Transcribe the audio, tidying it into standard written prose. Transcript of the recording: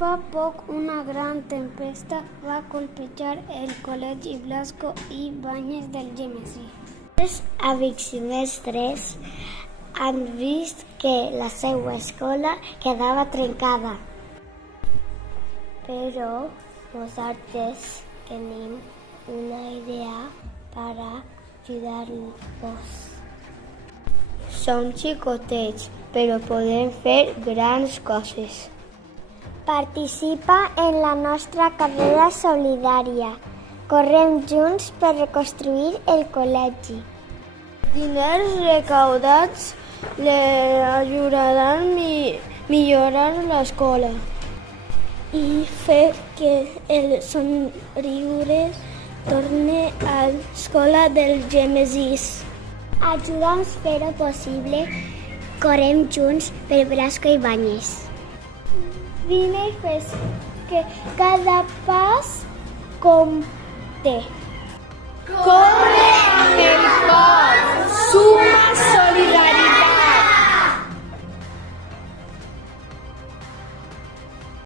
Fa poc una gran tempesta va colpejar el Col·legi Blasco i Bañez del Gemesí. Els amics i mestres han vist que la seva escola quedava trencada. Però nosaltres tenim una idea per ajudar-vos. Som xicotets, però podem fer grans coses. Participa en la nostra carrera solidària. Correm junts per reconstruir el col·legi. Els diners recaudats ajudaran a millorar l'escola i fer que el somriure torni a l'escola del Gemesís. Ajuda'ns a fer-ho possible. Correm junts per Blasco i Bañez. Vine i fes que cada pas compte. Corre amb el cor!